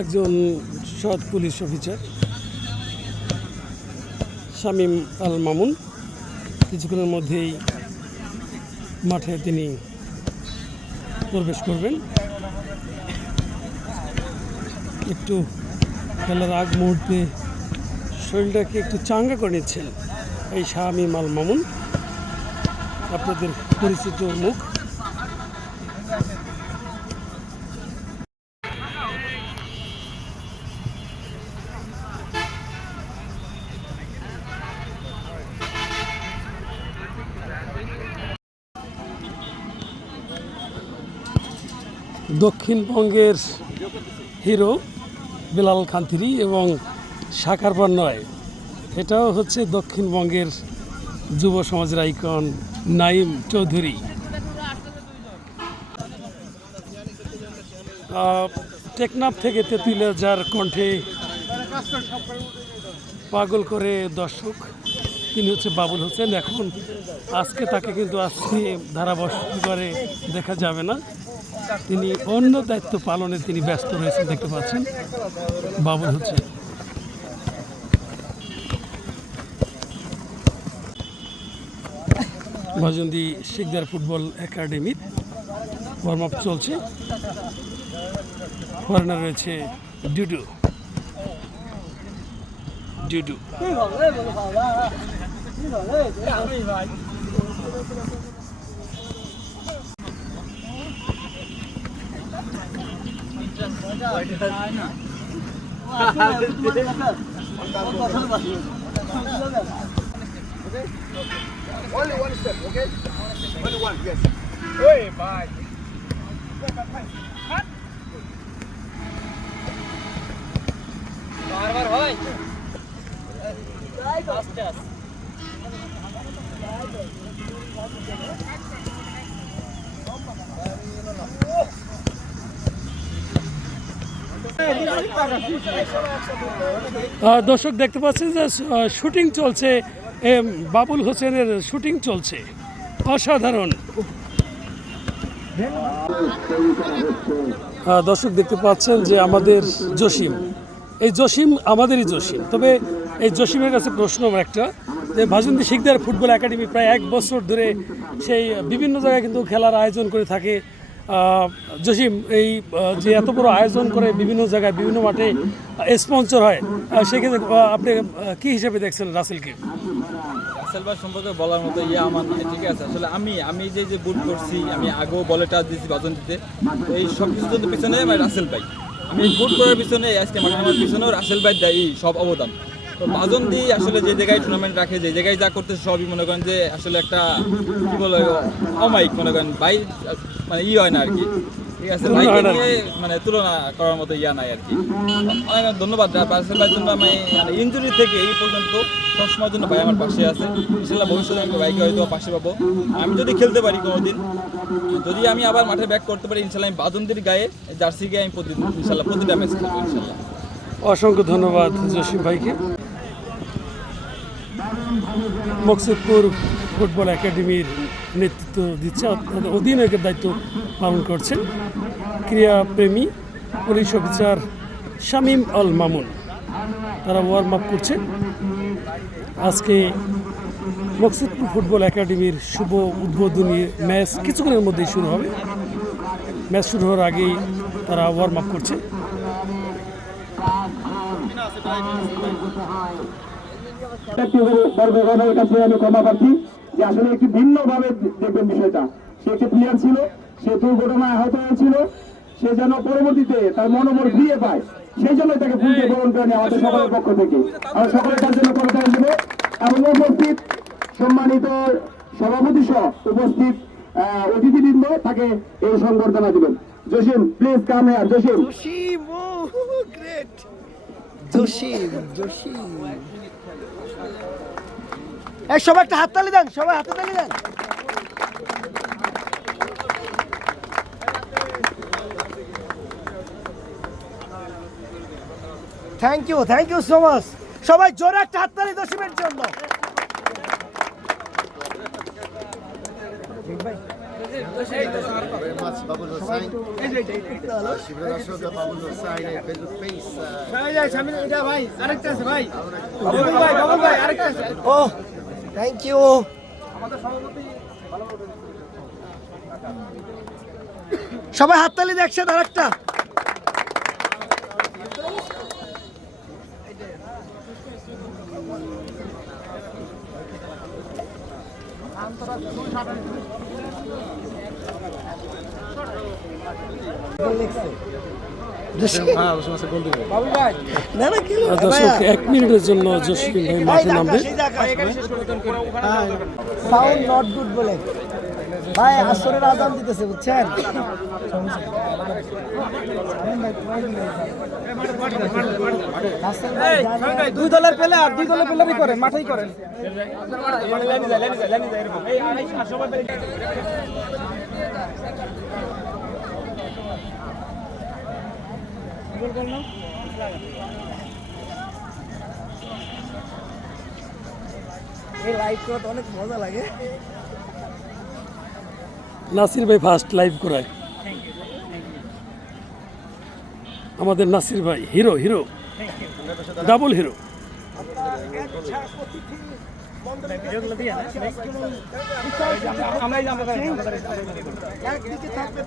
একজন সৎ police officer Shamim Al Mamun কিছুক্ষণের মধ্যেই মাঠে তিনি প্রবেশ করবেন। একটু খেলার আগ মুহূর্তে শরীরটাকে একটু চাঙ্গা করে নিচ্ছেন এই শামীম আল মামুন, আপনাদের পরিচিত মুখ। দক্ষিণবঙ্গের হিরো বেলাল খান্তিরি এবং সাকারবার নয়, এটাও হচ্ছে দক্ষিণবঙ্গের যুব সমাজের আইকন নাইম চৌধুরী। টেকনাফ থেকে তেঁতুলিয়া যার কণ্ঠে পাগল করে দর্শক, তিনি হচ্ছে বাবুল হোসেন। এখন আজকে তাকে কিন্তু আজকে ধারাভাষ্যকারে দেখা যাবে না, তিনি অন্য দায়িত্ব পালনে তিনি ব্যস্ত রয়েছেন, দেখতে পাচ্ছেন বাবুল হোসেন। ভাজন্দি শিকদার ফুটবল একাডেমির ওয়ার্ম আপ চলছে। ফরেনার রয়েছে ডুডু ডুডু। Only one step, okay? Only one, yes. Hey, bye. বারবার হয় দর্শক দেখতে পাচ্ছেন যে শুটিং চলছে, বাবুল হোসেনের শুটিং চলছে, অসাধারণ। দর্শক দেখতে পাচ্ছেন যে আমাদের জসিম, এই জসিম আমাদেরই জসিম। তবে এই জসিমের কাছে প্রশ্ন একটা, যে ভাজন্দি শিকদার ফুটবল একাডেমি প্রায় 1 বছর ধরে সেই বিভিন্ন জায়গায় কিন্তু খেলার আয়োজন করে থাকে। জসিম, এই যে এত বড় আয়োজন করে বিভিন্ন জায়গায় বিভিন্ন মাঠে স্পন্সর হয়, সেক্ষেত্রে আপনি কি হিসেবে দেখছেন রাসেলকে? রাসেল ভাই সম্পর্কে বলার মতো আমার নাই, ঠিক আছে। আসলে আমি যে বুট করছি, আমি আগেও বলে টাচ দিয়েছি বাজন্তিতে, তো এই সব কিছুর জন্য পিছনে আমার রাসেল ভাই। আমি বুট করার পিছনে আজকে আমার পিছনেও রাসেল ভাই দেয় সব অবদান। তো বাজন্তি আসলে যে জায়গায় টুর্নামেন্ট রাখে, যে জায়গায় যা করতেছে সবই মনে করেন যে আসলে একটা কি বলে অমায়িক, মনে করেন ভাই মানে হয় না আর কি, ঠিক আছে। ভাইকে নিয়ে মানে তুলনা করার মতো নাই আর কি। অনেক ধন্যবাদ রাসেল ভাইয়ের জন্য। আমি ইনজুরি থেকে এই পর্যন্ত সবসময়ের জন্য ভাই আমার পাশে আছে। ইনশাল্লাহ ভবিষ্যতে আমি ভাইকে হয়তো পাশে পাবো। আমি যদি খেলতে পারি কোনোদিন, যদি আমি আবার মাঠে ব্যাক করতে পারি, ইনশাল্লাহ আমি বাজন্তির গায়ে জার্সি গায়ে আমি প্রতিদিন ইনশাল্লাহ প্রতিটা ম্যাচ খেলবো ইনশাল্লাহ। অসংখ্য ধন্যবাদ জসিম ভাইকে। মকসুদপুর ফুটবল একাডেমির নেতৃত্ব দিচ্ছে, অধিনায়কের দায়িত্ব পালন করছেন ক্রীড়াপ্রেমী পুলিশ অফিসার শামীম আল মামুন। তারা ওয়ার্ম আপ করছে। আজকে মকসুদপুর ফুটবল একাডেমির শুভ উদ্বোধনী ম্যাচ কিছুক্ষণের মধ্যেই শুরু হবে। ম্যাচ শুরু হওয়ার আগেই তারা ওয়ার্ম আপ করছে। কাছে আমি ক্ষমা প্রার্থী যে আসলে একটু ভিন্ন ভাবে দেখবেন বিষয়টা। সে একটি প্লেয়ার ছিল, সে দুর্ঘটনায় আহত হয়েছিল, সে যেন পরবর্তীতে তার মনোবল ফিরে পায়, সেই জন্য তাকে ফুলকে গ্রহণ করেনি আমাদের সকলের পক্ষ থেকে। আমরা সকলে তার জন্য করতালি দেব এবং উপস্থিত সম্মানিত সভাপতি সহ উপস্থিত অতিথিবৃন্দ তাকে এই সংবর্ধনা দিবেন। Jasim, please come here. Jasim, সবাই একটা হাততালি দেন, সবাই হাততালি দেন। Thank you so much. সবাই জোরে একটা হাততালি জসিমের জন্য। very much, Babul Hussain. Shibra Rashoda, Babul Hussain, and Facebook page. ও থ্যাংক ইউ। সবাই হাততালি দেখছেন আরেকটা। না না কি দর্শক 1 মিনিটের জন্য জসিম ভাই মাঠে নামবে। সাউন্ড নট গুড বলে ভাই আসরের আজান দিতেছে বুঝছেন। দুই দলের পেলে আর দুই দলের পেলারই করেন, মাঠেই করেন। এই লাইভ করতে অনেক মজা লাগে। নাসির ভাই ফার্স্ট লাইভ করায়, আমাদের নাসির ভাই হিরো হিরো ডাবল হিরো। একদিকে থাকবে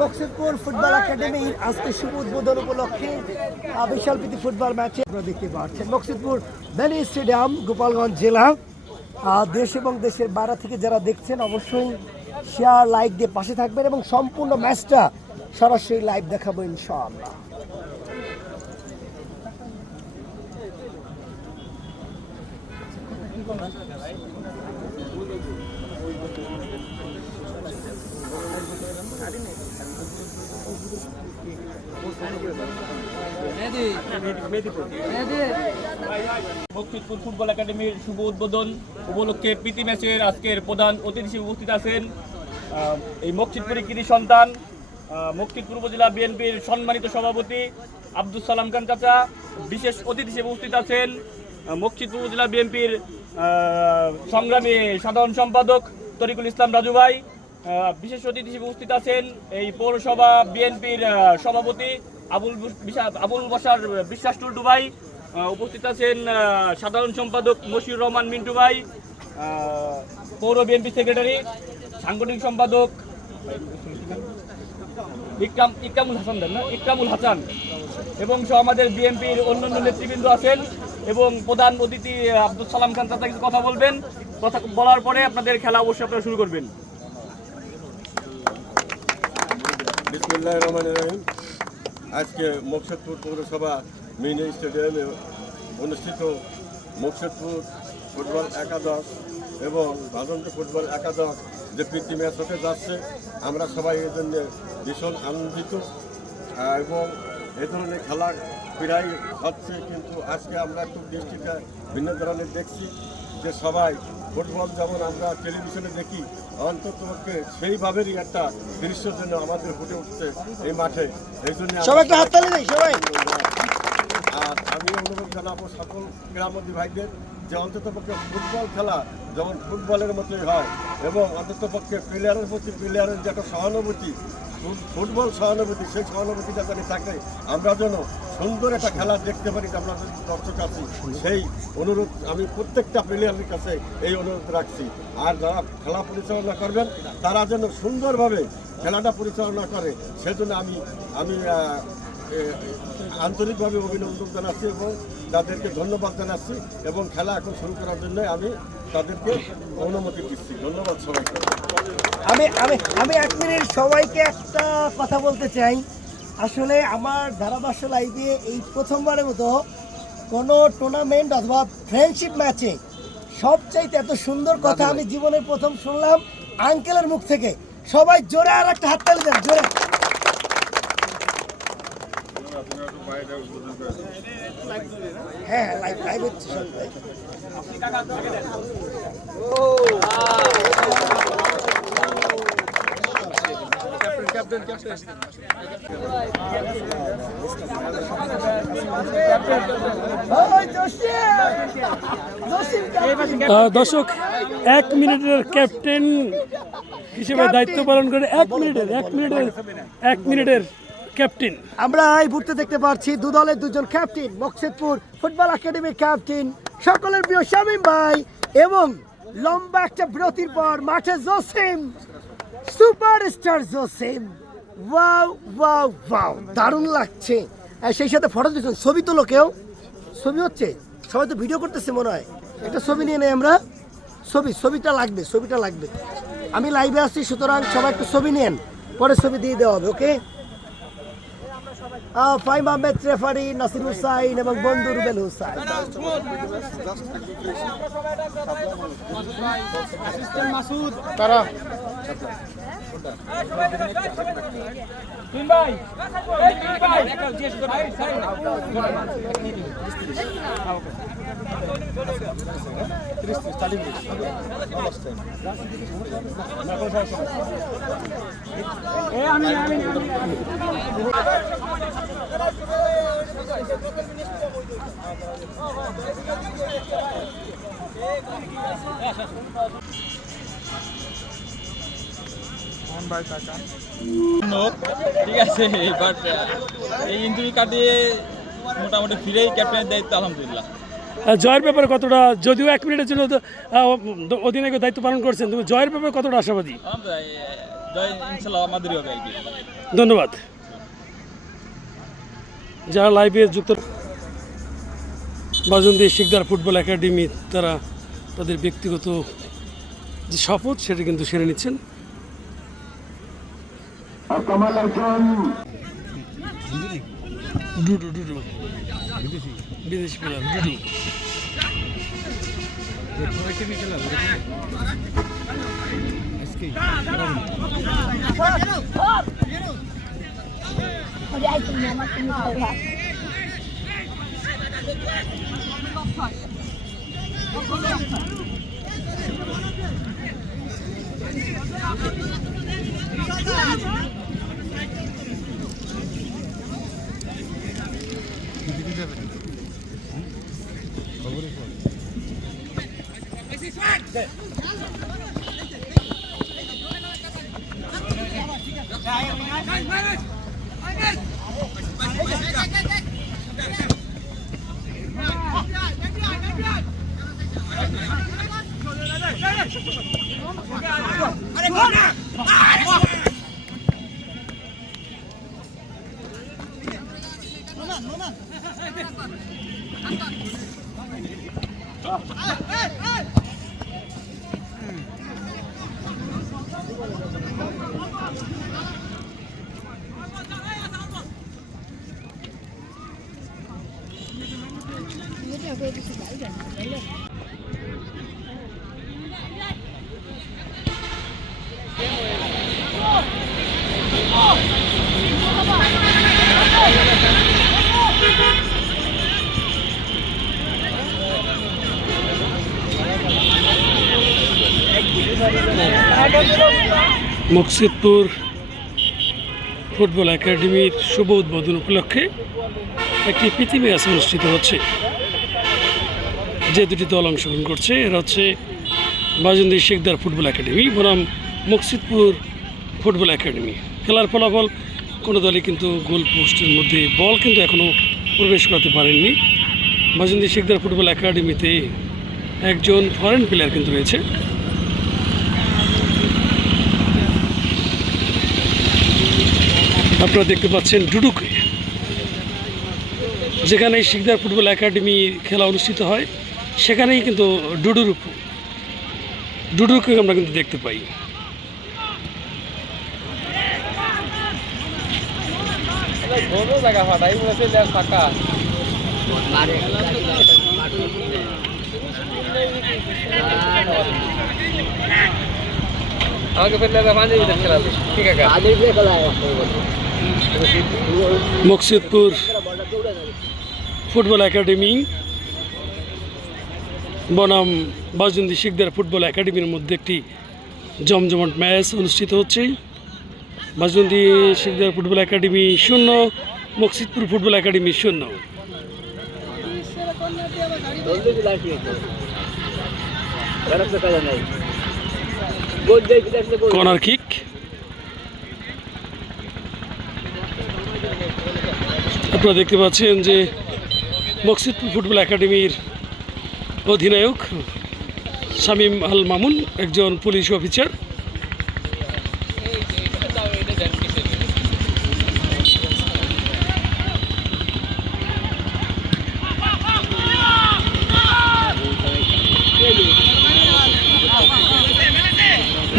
বক্সিতপুর ফুটবল একাডেমির আজকে শুভ উদ্বোধন উপলক্ষে বিশাল প্রীতি ফুটবল ম্যাচে আপনারা দেখতে পাচ্ছেন বক্সিতপুর ভ্যালি স্টেডিয়াম, গোপালগঞ্জ জেলা। দেশ এবং দেশের বাইরে থেকে যারা দেখছেন অবশ্যই শেয়ার লাইক দিয়ে পাশে থাকবেন এবং সম্পূর্ণ ম্যাচটা সরাসরি লাইভ দেখাবো ইনশাআল্লাহ। বক্সিতপুর ফুটবল একাডেমির শুভ উদ্বোধন উপলক্ষে প্রীতি ম্যাচের আজকের প্রধান অতিথি হিসেবে উপস্থিত আছেন এই মকসিদপুরের কৃতি সন্তান মকসিদপুর উপজেলা বিএনপির সম্মানিত সভাপতি আব্দুল সালাম খান চাচা। বিশেষ অতিথি হিসেবে উপস্থিত আছেন মকসিদপুর উপজেলা বিএনপির সংগ্রামী সাধারণ সম্পাদক তরিকুল ইসলাম রাজু ভাই। বিশেষ অতিথি হিসেবে উপস্থিত আছেন এই পৌরসভা বিএনপির সভাপতি আবুল বসার বিশ্বাস টুলটু ভাই। উপস্থিত আছেন সাধারণ সম্পাদক মশিউর রহমান মিন্টু ভাই, পৌর বিএনপি সেক্রেটারি সাংগঠনিক সম্পাদক ইকরামুল হাসান এবং সহ আমাদের বিএনপির অন্যান্য নেতৃবৃন্দ আছেন এবং প্রধান অতিথি আব্দুল সালাম খান চাচা কিছু কথা বলবেন। কথা বলার পরে আপনাদের খেলা অবশ্যই আপনারা শুরু করবেন। বিসমিল্লাহির রহমানির রহিম। আজকে মকসুদপুর পৌরসভা মিনি স্টেডিয়ামে অনুষ্ঠিত মকসুদপুর ফুটবল একাদশ এবং ভাজন্ত ফুটবল একাদশ যে প্রীতি ম্যাচ হতে যাচ্ছে, আমরা সবাই এই জন্য ভীষণ আনন্দিত এবং এই ধরনের খেলা প্রায় হচ্ছে, কিন্তু আজকে আমরা একটু দৃষ্টিটা ভিন্ন ধরনের দেখছি যে সবাই ফুটবল যেমন আমরা টেলিভিশনে দেখি অন্ততপক্ষে সেইভাবেরই একটা দৃশ্যের জন্য আমাদের ফুটে উঠছে এই মাঠে। এই জন্য আর আমি অনুরোধ জানাবো সকল গ্রামবাসী ভাইদের যে অন্ততপক্ষে ফুটবল খেলা যেমন ফুটবলের মতোই হয় এবং অন্ততপক্ষে প্লেয়ারের প্রতি প্লেয়ারের যে একটা সহানুভূতি, ফুটবল সহানুভূতি, সেই সহানুভূতিটা যদি থাকে আমরা যেন সুন্দর একটা খেলা দেখতে পারি। আমরা যদি দর্শক আছি সেই অনুরোধ আমি প্রত্যেকটা প্লেয়ারের কাছে এই অনুরোধ রাখছি। আর যারা খেলা পরিচালনা করবেন তারা যেন সুন্দরভাবে খেলাটা পরিচালনা করে, সেজন্য আমি আন্তরিকভাবে অভিনন্দন জানাচ্ছি এবং তাদেরকে ধন্যবাদ জানাচ্ছি এবং খেলা এখন শুরু করার জন্য আমি তাদেরকে অনুমতি দিচ্ছি। ধন্যবাদ সবাইকে। আমি 1 মিনিট সবাইকে একটা কথা বলতে চাই। আসলে আমার ধারাভাষ্য লাইভে এই প্রথমবারের মতো কোনো টুর্নামেন্ট অথবা ফ্রেন্ডশিপ ম্যাচে সবচাইতে এত সুন্দর কথা আমি জীবনের প্রথম শুনলাম আঙ্কেলের মুখ থেকে। সবাই জোরে আর একটা হাততালি দেন, জোরে। হ্যাঁ লাইভ হচ্ছে সবাই। ওই জসিম ক্যাপ্টেন। দর্শক 1 মিনিটের ক্যাপ্টেন হিসেবে দায়িত্ব পালন করে 1 মিনিটের ক্যাপ্টেন। আমরা এই মুহূর্তে দেখতে পাচ্ছি দু দলের দুজন ক্যাপ্টেন, মকসেদপুর ফুটবল একাডেমির ক্যাপ্টেন সকলের প্রিয় শামীম ভাই এবং লম্বা একটা বিরতির পর মাঠে Jasim, superstar Jasim. Wow wow wow, দারুণ লাগছে। আর সেই সাথে ফটো দিচ্ছেন, ছবি তোলো কেউ, ছবি হচ্ছে, সবাই তো ভিডিও করতেছে মনে হয়, একটা ছবি নিয়ে নেই আমরা, ছবিটা লাগবে। আমি লাইভে আসছি, সুতরাং সবাই একটু ছবি নেন, পরে ছবি দিয়ে দেওয়া হবে। ওকে, ফাইম আহমেদ রেফারি, নাসির হুসাইন এবং বন্ধু রুবেল হুসাইন। ঠিক আছে, বাট এই ইঞ্জুরি কাটিয়ে মোটামুটি ফিরেই ক্যাপ্টেনের দায়িত্ব আলহামদুলিল্লাহ। জয়ের ব্যাপারে কতটা, যদিও 1 মিনিটের জন্য অধিনায়কের দায়িত্ব পালন করছেন, তুমি জয়ের ব্যাপারে কতটা আশাবাদী? জয় ইনশাল্লাহ আমাদেরই হবে আর কি। ধন্যবাদ। যারা লাইভে যুক্ত, বাজন্দি শিকদার ফুটবল একাডেমি, তারা তাদের ব্যক্তিগত যে শপথ সেটা কিন্তু সেরে নিচ্ছেন। বিদেশি প্লেয়ার ডুডু। মকসেদপুর ফুটবল একাডেমির শুভ উদ্বোধন উপলক্ষে একটি প্রীতি ম্যাচ অনুষ্ঠিত হচ্ছে। যে দুটি দল অংশগ্রহণ করছে এরা হচ্ছে বাজন্দি শিকদার ফুটবল একাডেমি বনাম মকসেদপুর ফুটবল একাডেমি। খেলার ফলাফল কোনো দলই কিন্তু গোল পোস্টের মধ্যে বল কিন্তু এখনও প্রবেশ করতে পারেননি। বাজন্দি শিকদার ফুটবল একাডেমিতে একজন ফরেন প্লেয়ার কিন্তু রয়েছে। আপনারা দেখতে পাচ্ছেন ডুডুকে, যেখানে শিকদার ফুটবল একাডেমি খেলা অনুষ্ঠিত হয় সেখানেই কিন্তু ডুডুকে আমরা কিন্তু দেখতে পাই। মকসেদপুর ফুটবল একাডেমি বনাম বাজন্দি শিকদার ফুটবল একাডেমির মধ্যে একটি জমজমাট ম্যাচ অনুষ্ঠিত হচ্ছে। Majnadi Sikdar football academy 0, Maksidpur football academy 0। Corner kick, আপনারা দেখতে পাচ্ছেন যে মকসিদপুর ফুটবল একাডেমির অধিনায়ক শামীম আল মামুন একজন পুলিশ অফিসার।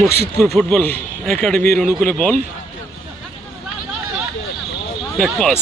মকসিদপুর ফুটবল একাডেমির অনুকূলে বল, ব্যাক পাস।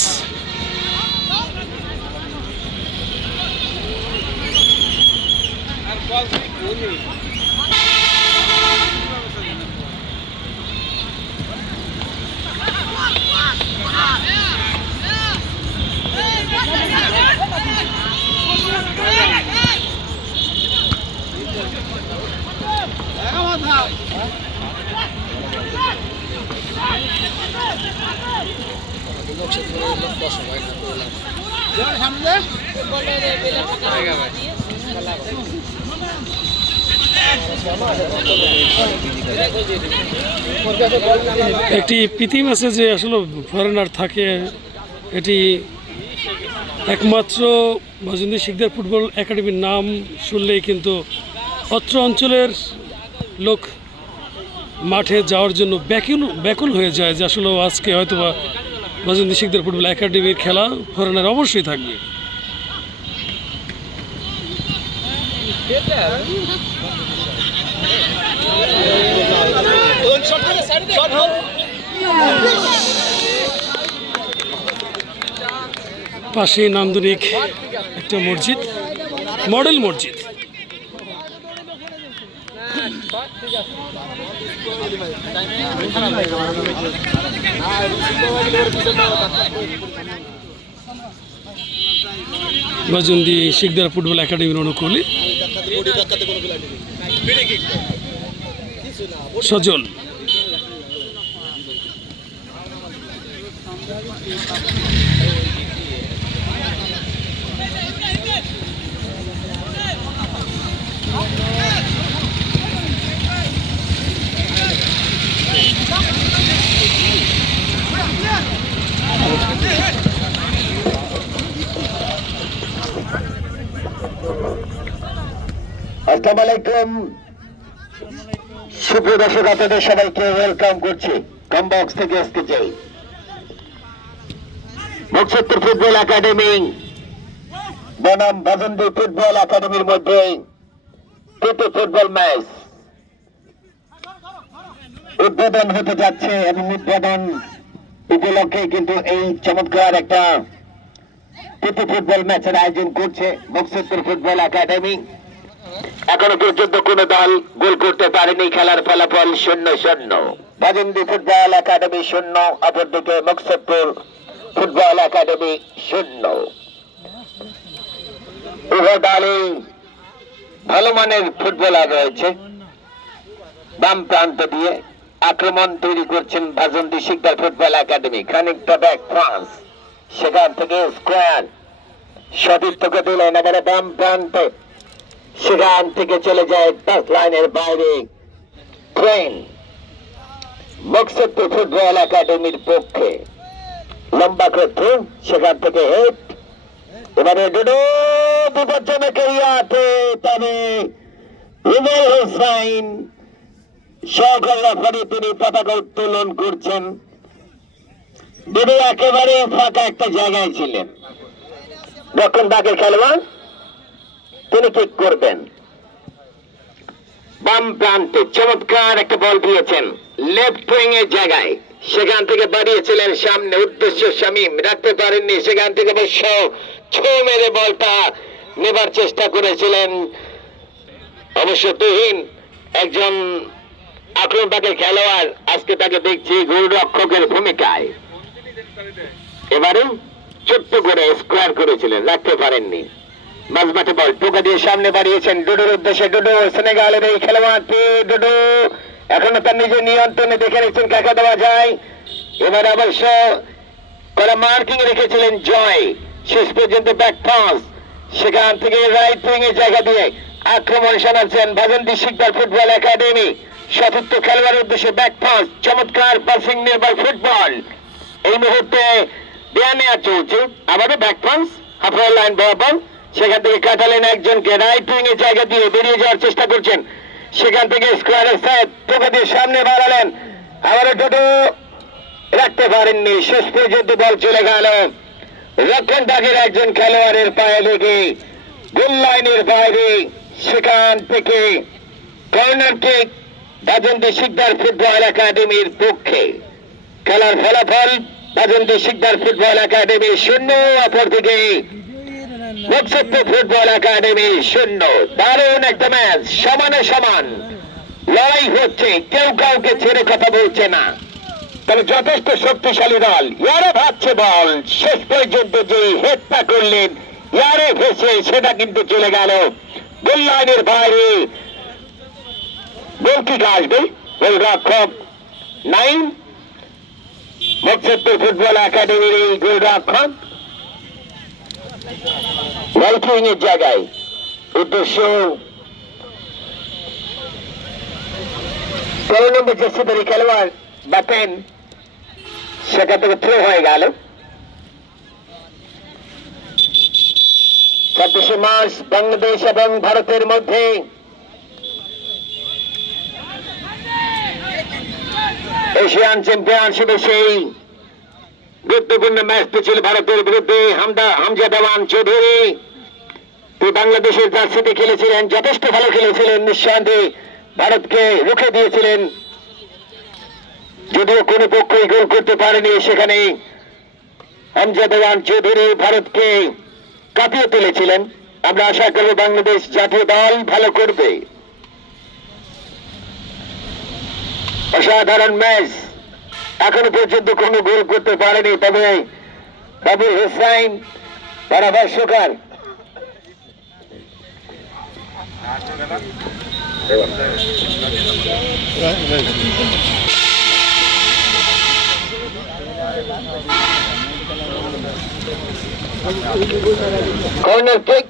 একটি প্রীতি ম্যাচে যে আসলে ফরেনার থাকে, এটি একমাত্র মাজনদী শিকদার ফুটবল একাডেমির নাম শুনলেই কিন্তু অত্র অঞ্চলের লোক মাঠে যাওয়ার জন্য ব্যাকুল হয়ে যায় যে আসলে আজকে হয়তো বা মাজনদী শিকদার ফুটবল একাডেমির খেলা ফরেনার অবশ্যই থাকবে। পাশে নান্দনিক একটা মসজিদ, মডেল মসজিদ। মাজনদী শিকদার ফুটবল একাডেমির অনুকূলে সজল। আসসালামু আলাইকুম, সুপ্রিয় দর্শক, আপনাদের সবাইকে ওয়েলকাম করছি কমবক্স থেকে আসতে চাই। মকসিদপুর ফুটবল একাডেমি বনাম মাজনদী ফুটবল একাডেমির মধ্যে প্রীতি ফুটবল ম্যাচ উদ্বোধন হতে যাচ্ছে এবং উদ্বোধন উপলক্ষে কিন্তু এই চমৎকার একটা প্রীতি ফুটবল ম্যাচের আয়োজন করছে মকসিদপুর ফুটবল একাডেমি। এখনো পর্যন্ত কোন দল গোল করতে পারেনি, খেলার ফলাফল 0-0। মাজনদী ফুটবল একাডেমি 0, অপরদিকে মকসিদপুর ফুটবল একাডেমি 0। উভয় দলই ভালো মানের ফুটবলার রয়েছে। বাম প্রান্ত দিয়ে আক্রমণ তৈরি করছেন মাজনদী শিকদার ফুটবল একাডেমি, খানিকটা ব্যাক ফ্রান্স, সেখান থেকে স্কোয়ার সতীর্থকে দিলেন এবারে বাম প্রান্তে, সেখান থেকে চলে যায় টাচ লাইনের বাইরে ট্রেন মকসিদপুর ফুটবল একাডেমির পক্ষে লম্বা ক্ষেত্রে, সেখান থেকে হেড। এবারে ডুডু বিপজ্জনক এরিয়াতে, তবে রুবেল হোসাইন সহকারী রেফারি তিনি পতাকা উত্তোলন করছেন। ডুডু একেবারে ফাঁকা একটা জায়গায় ছিলেন, দক্ষিণ ভাগের খেলোয়াড়, তিনি ঠিক করবেন। বাম প্রান্তে চমৎকার একটা বল দিয়েছেন লেফট উইং এর জায়গায়, সেখান থেকে বাড়িয়েছিলেন সামনে, উদ্দেশ্য শামীম, রাখতে পারেননি, সেখান থেকে অবশ্য ছো মেরে বলটা নেবার চেষ্টা করেছিলেন অবশ্য তুহিন, একজন আক্রমণভাগের খেলোয়াড়, আজকে তাকে দেখছি গোলরক্ষকের ভূমিকায়। এবারে ছোট্ট করে স্কোয়ার করেছিলেন, রাখতে পারেননি। মাঝমাঠে বল টোকা দিয়ে সামনে বাড়িয়েছেন ডুডুর উদ্দেশ্যে, ডুডু সেনেগালের এই খেলোয়াড়টি, ডুডু এখনো তার নিজের নিয়ন্ত্রণে, দেখে নিচ্ছেন কাকে দেওয়া যায়, এবার অবশ্য করা মার্কিং রেখেছিলেন জয়, শেষ পর্যন্ত ব্যাক পাস, সেখান থেকে রাইট উইং এর জায়গা দিয়ে আক্রমণ সানাচ্ছেন বাজন্তী শিকদার ফুটবল একাডেমি। সতীর্থ খেলোয়াড়ের উদ্দেশ্যে ব্যাক পাস, চমৎকার পাসিং নির্ভর ফুটবল। এই মুহূর্তে দেয়া নেওয়া চলছে, আবারও ব্যাক পাস হাফওয়ে লাইন বরাবর, সেখান থেকে কাটালেন একজনকে, রাইট উইং এর জায়গা দিয়ে বেরিয়ে যাওয়ার চেষ্টা করছেন, সেখান থেকে স্কোয়ারের সাইড টোকা দিয়ে সামনে বাড়ালেন, আবারও টোটো রাখতে পারেননি, শেষ পর্যন্ত বল চলে গেল রক্ষণভাগের একজন খেলোয়াড়ের পায়ে লেগে গোল লাইনের বাইরে। সেখান থেকে কর্নার কিক বাজন্তী শিকদার ফুটবল একাডেমির পক্ষে। খেলার ফলাফল বাজন্তী শিকদার ফুটবল একাডেমি 0, অপরদিকে মুকসুদপুর ফুটবল একাডেমি 0। দারুণ একটা ম্যাচ, সমানে সমান লড়াই হচ্ছে, কেউ কাউকে ছেড়ে কথা বলছে না, তবে যথেষ্ট শক্তিশালী দল। ইয়ারে ভাবছে বল, শেষ পর্যন্ত যে হেডটা করলেন ইয়ারে ভেসে সেটা কিন্তু চলে গেল গোল লাইনের বাইরে। গোলকিক আসবে, গোলরক্ষক 9 মুকসুদপুর ফুটবল একাডেমির এই গোলরক্ষক রাইটিং এর জায়গায়, উদ্দেশ্য 13 নম্বর জার্সিধারী খেলোয়াড় বাতেন, সেখান থেকে থ্রো হয়ে গেল। 24 মার্চ বাংলাদেশ এবং ভারতের মধ্যে এশিয়ান চ্যাম্পিয়নশিপে সেই গুরুত্বপূর্ণ ম্যাচটি ছিল ভারতের বিরুদ্ধে। হামজা দেওয়ান চৌধুরী তিনি বাংলাদেশের জার্সিতে খেলেছিলেন, যথেষ্ট ভালো খেলেছিলেন, নিঃসন্দেহে ভারতকে রুখে দিয়েছিলেন, যদিও কোন পক্ষই গোল করতে পারেনি। সেখানে হামজা দেওয়ান চৌধুরী ভারতকে কাঁপিয়ে তুলেছিলেন। আমরা আশা করব বাংলাদেশ জাতীয় দল ভালো করবে। অসাধারণ ম্যাচ, এখনো পর্যন্ত কোনো গোল করতে পারেনি, তবে বাবুল হোসাইন ধারাভাষ্যকার কর্নার কিক,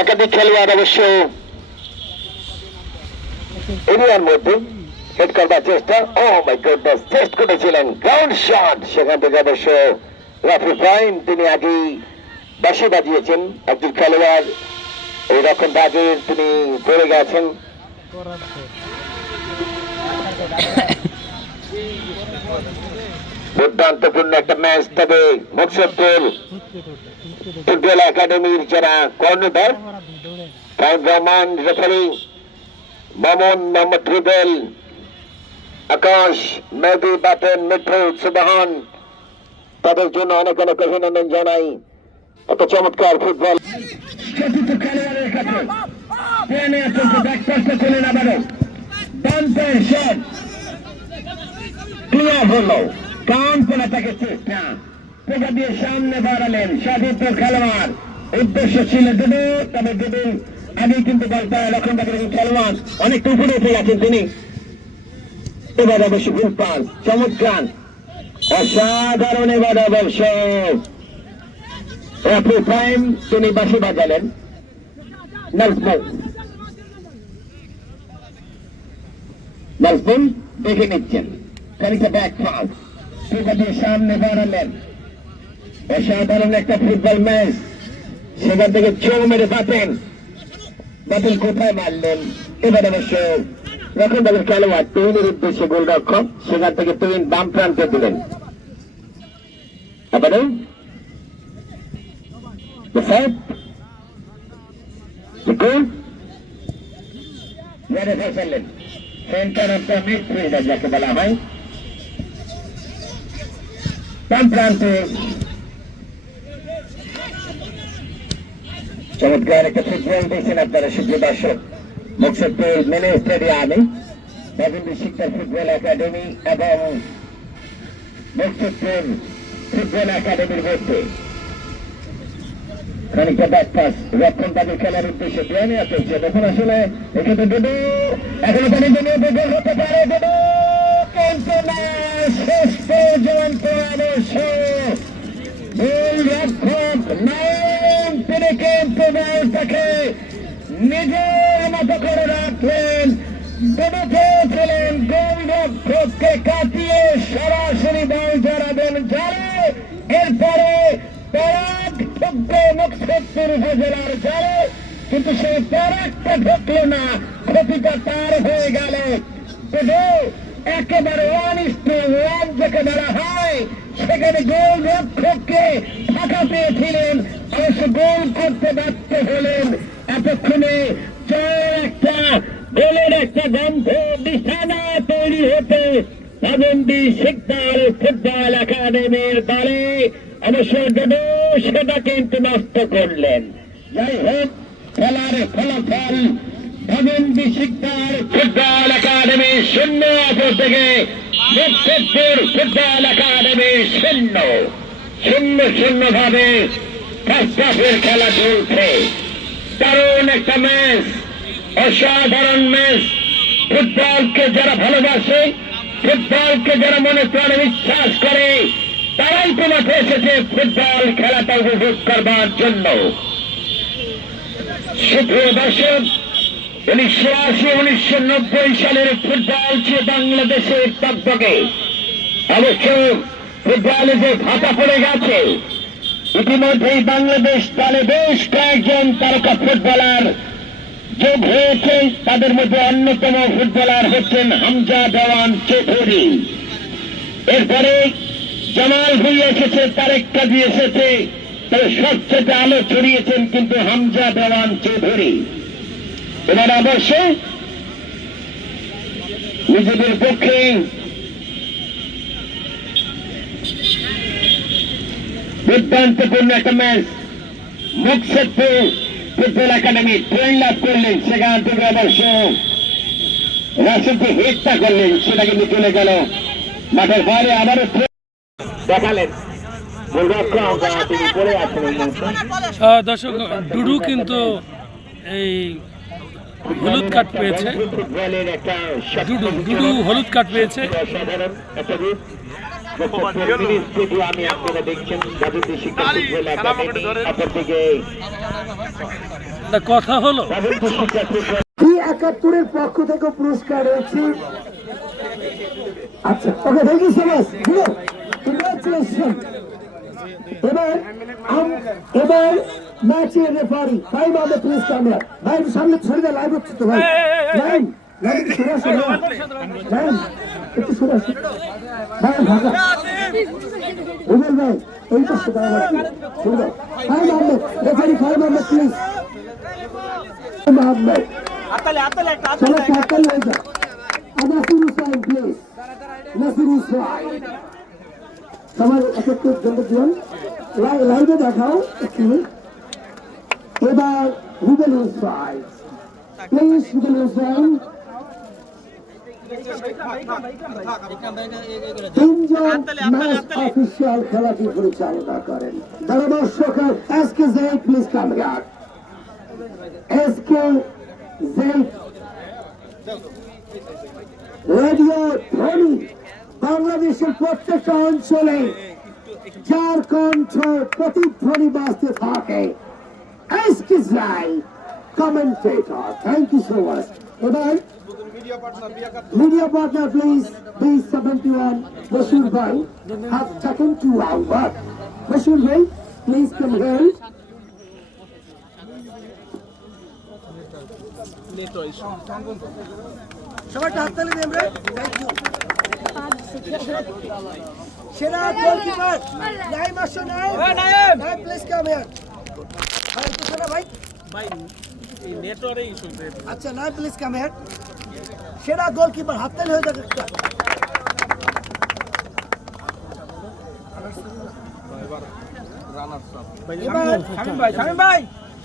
একাধিক খেলোয়াড় অবশ্য এরিয়ার মধ্যে হেড করবার চেষ্টা, ও মাই গডনেস, চেস্ট করেছিলেন, গ্রাউন্ড শট, সেখান থেকে অবশ্য রেফারি ফাইন, তিনি আগেই বাঁশি বাজিয়েছেন, একজন খেলোয়াড় এই রকম বাজে তিনি পড়ে গেছেন। দুর্দান্তপূর্ণ একটা ম্যাচ, তবে মুকসুদপুর ফুটবল একাডেমির যারা কর্ণধার ফাইন রহমান, রেফারি মামুন, মোহাম্মদ রুবেল, আকাশ, মেহদি, বাতেন, মিঠু, সুবহান, তাদের জন্য অনেক অনেক অভিনন্দন জানাই। এত চমৎকার ফুটবল খেলোয়াড়ের কাছে ক্লিয়ার হলো, কাউন্ট করে তাকে চেষ্টা টোকা দিয়ে সামনে বাড়ালেন সতীর্থ খেলোয়াড়, উদ্দেশ্য ছিল ডুডু, তবে ডুডু আগে কিন্তু বলটা লক্ষণবাগের খেলোয়াড় অনেকটা উপরে উঠে গেছেন তিনি। এবার অবশ্য ভুল পাস, চমৎকার, অসাধারণ, এবার অবশ্য রেফারি টাইম, তিনি বাঁশি বাজালেন। নাজমুল দেখে নিচ্ছেন, খানিকটা ব্যাক পাস, টোকা দিয়ে সামনে বাড়ালেন, অসাধারণ একটা ফুটবল ম্যাচ, সেখান থেকে চোখ মেরে বাতেন, বাতেন কোথায় মারলেন, এবার অবশ্য রক্ষণভাগের খেলোয়াড় তুহিনের উদ্দেশ্যে গোলরক্ষক, সেখান থেকে তুহিন বাম প্রান্তে দিলেন। আবারও সেন্টার অফ দ্য মিডফিল্ডার যাকে বলা হয়, বাম প্রান্তে চমৎকার একটা ফুটবল দেখছেন আপনারা সুপ্রিয় দর্শক। মুকসুদপুর মিনি স্টেডিয়ামে বাজন্তী শিকদার ফুটবল একাডেমি এবং মুকসুদপুর ফুটবল একাডেমির মধ্যে খানিকটা ব্যাক পাস রক্ষণ তাদের খেলার উদ্দেশ্যে ব্যায়ামে চলছে। দেখুন আসলে এক্ষেত্রে ডুডু এখনো পানি জমিয়ে গোল হতে পারে। ডুডু কিন্তু না, শেষ পর্যন্ত অবশ্য গোলরক্ষক নাম তিনি কিন্তু বলটাকে নিজের মতো করে রাখলেন। ডুডু পেয়েছিলেন গোলরক্ষককে কাটিয়ে সরাসরি বল জড়াবেন জালে। এরপরে প্যারাক ঢুকবে মুকসুদপুর উপজেলার জালে, কিন্তু সেই প্যারাকটা ঢুকলো না, ক্ষতিটা তার হয়ে গেল। ডুডু একেবারে 1:1 যাকে বলা হয়, সেখানে গোল রক্ষককে ফাঁকা পেয়েছিলেন, অবশ্য গোল করতে ব্যর্থ হলেন। এতক্ষণে জয়ের একটা গোলের একটা গন্ধ নিশানা তৈরি হতে রাজেন্দ্র শিকদার ফুটবল একাডেমির দলে, অবশ্য ডুডু সেটা কিন্তু নষ্ট করলেন। যাই হোক, খেলার ফলাফল রাজেন্দ্র শিকদার ফুটবল একাডেমি 0, অপর থেকে মুকসুদপুর ফুটবল একাডেমি 0 ভাবে ফার্স্ট হাফের খেলা চলছে। দারুণ একটা ম্যাচ, অসাধারণ ম্যাচ। ফুটবলকে যারা ভালোবাসে, ফুটবলকে যারা মনে প্রাণে বিশ্বাস করে, তারাই তো মাঠে এসেছে ফুটবল খেলাটা উপভোগ করবার জন্য। সুপ্রিয় দর্শক, 1980-1990 সালের ফুটবল ছিল বাংলাদেশের টকবকে। অবশ্য ফুটবলে যে ভাটা পড়ে গেছে, ইতিমধ্যেই বাংলাদেশ দলে বেশ কয়েকজন তারকা ফুটবলার যোগ হয়েছে। তাদের মধ্যে অন্যতম ফুটবলার হচ্ছেন হামজা দেওয়ান চৌধুরী। এরপরে জামাল ভুঁইয়া এসেছে, তারেক কাজী এসেছে, তবে সবচেয়ে আলো ছড়িয়েছেন কিন্তু হামজা দেওয়ান চৌধুরী। এবার অবশ্য নিজেদের পক্ষে দুর্দান্তপূর্ণ একটা ম্যাচ মুকসুদপুর ফুটবল একাডেমি ট্রেন লাভ করলেন, সেখান থেকে অবশ্য রাসেলকে হেডটা করলেন, সেটা কিন্তু চলে গেল মাঠের বাইরে। আবারও দেখালেন তিনি পড়ে আছেন এই মুহূর্তে। দর্শক, ডুডু কিন্তু এই হলুদ কার্ড পেয়েছে। ডুডু হলুদ কার্ড পেয়েছে। অসাধারণ একটা রূপ। আমি আপনারা দেখছেন রাজেন্দ্র শিক্ষা ফুটবল একাডেমি, অপরদিকে কথা হলো একাত্তরের পক্ষ থেকে পুরস্কার রয়েছে। আচ্ছা, okay, thank you so much. Congratulation. এবার ম্যাচের রেফারি ভাই আমাদের প্লিজ ক্যামেরা ভাই একটু সামনে সরে দেয়, লাইভ হচ্ছে তো ভাই। ভাই একটু সরে আসো, ভাই একটু সরে আসো ভাই। ভাগা রুবেল ভাই এই পাশে দাঁড়ানো সরে দাও। ভাই মোহাম্মদ রেফারি, ভাই মোহাম্মদ প্লিজ। মোহাম্মদ চলো হাততালি হয়ে যাও। নাসির হুসাইন প্লিজ, নাসির হুসাইন। সবাই এক একটু জন্য দিন, লাইভে দেখাও একটু। এবার রুবেল হুসাইন প্লিজ, রুবেল হুসাইন। 3 জন ম্যাচ অফিসিয়াল খেলাটি পরিচালনা করেন। ধারাভাষ্যকার SK Z please come here. SK Z radio ধ্বনি বাংলাদেশের প্রত্যেকটা অঞ্চলে যার কণ্ঠ প্রতিধ্বনি বাজতে থাকে। SK Z commentator, thank you so much. এবার media partner please, B71 Bashir ভাই, have taken 2 hours. বশির ভাই প্লিজ come here. সবাই হাততালি দেন রে, থ্যাংক ইউ। সেরা গোলকিপার নাইম আসো, নাইম প্লিজ কাম হিয়ার। ভাই একটু শোনা ভাই, এই নেটওয়ার্কে ইস্যু। আচ্ছা, নাইম প্লিজ কাম হিয়ার। সেরা গোলকিপার হাততালি হয়ে যাবে একটা। এবার শামিম ভাই, শামিম ভাই,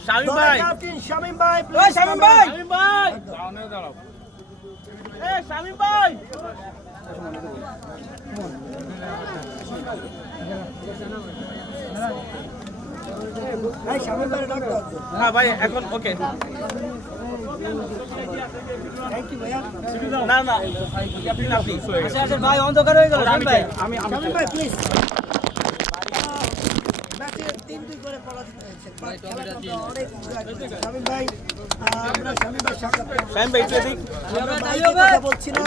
শামিম ভাই, ক্যাপ্টেন শামিম ভাই, প্লিজ শামিম ভাই, শামিম ভাই দাঁড়াও দাঁড়াও। এই শামিম ভাই, ভাই শামিম ভাই ডাক দাও তো। হ্যাঁ ভাই এখন ওকে থ্যাংক ইউ ভাইয়া। না না আপনি ভাই অন্ধকার হয়ে গেল আমি আমি শামিম ভাই প্লিজ। ম্যাচে 3-2 করে পরাজিত হয়েছে। বাট খেলাটা আমরা অনেক এনজয় করেছি। শামিম ভাই আমরা শামিম ভাই সাক্ষাৎ করব। ফ্যান ভাই একটু এদিক আমরা মাইকে কথা বলছি না।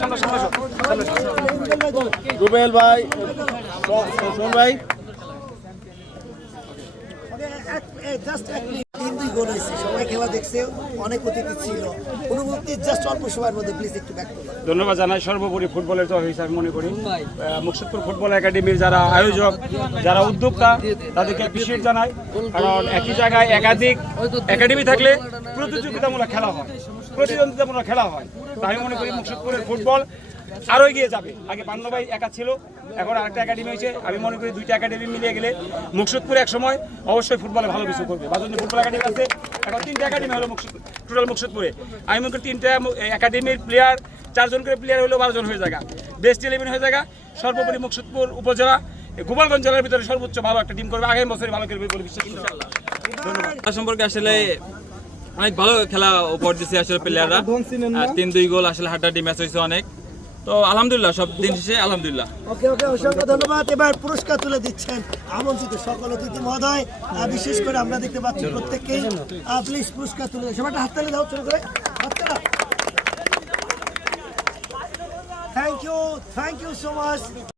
সামনে সামনে রুবেল ভাই সোন ভাই জাস্ট 3-2 গোল হয়েছে। সবাই খেলা দেখছে, অনেক অতিথি ছিল। অনুভূতি জাস্ট অল্প সময়ের মধ্যে প্লিজ একটু ব্যাক করুন। ধন্যবাদ জানাই সর্বোপরি ফুটবলের জয় হিসাবে মনে করি মুকসুদপুর ফুটবল একাডেমির যারা আয়োজক যারা উদ্যোক্তা তাদেরকে অ্যাপ্রিসিয়েট জানাই, কারণ একই জায়গায় একাধিক একাডেমি থাকলে প্রতিযোগিতামূলক খেলা হয়, প্রতিদ্বন্দ্বিতামূলক খেলা হয়। তাই আমি মনে করি মুকসুদপুরের ফুটবল আরও এগিয়ে যাবে। আগে পান্নভাই একা ছিল, এখন আরেকটা একাডেমি হয়েছে। আমি মনে করি 2টা একাডেমি মিলিয়ে গেলে মুকসুদপুর এক সময় অবশ্যই ফুটবলে ভালো কিছু করবে। বাজনী ফুটবল একাডেমি আছে, এখন 3টা একাডেমি হলো টোটাল মুকসুদপুরে। আমি মনে করি 3টা একাডেমির প্লেয়ার 4 জন করে প্লেয়ার হলেও 12 জন হয়ে যায়, বেস্ট 11 হয়ে যায়। সর্বোপরি মুকসুদপুর উপজেলা গোপালগঞ্জ জেলার ভিতরে সর্বোচ্চ ভালো একটা টিম করবে, আগামী বছরে ভালো করবে বলে বিশ্বাস করি। তার সম্পর্কে আসলে অনেক ভালো খেলা উপহার দিচ্ছে আসলে প্লেয়াররা। 3-2 গোল আসলে হাড্ডাহাড্ডি ম্যাচ হয়েছে অনেক। তো আলহামদুলিল্লাহ, সব দিন শেষে আলহামদুলিল্লাহ। ওকে ওকে, অসংখ্য ধন্যবাদ। এবার পুরস্কার তুলে দিচ্ছেন আমন্ত্রিত সকল অতিথি মহোদয়। বিশেষ করে আমরা দেখতে পাচ্ছি প্রত্যেককেই প্লিজ পুরস্কার তুলে সবাইটা হাততালি দাও, ছোট করে হাততালি। Thank you so much.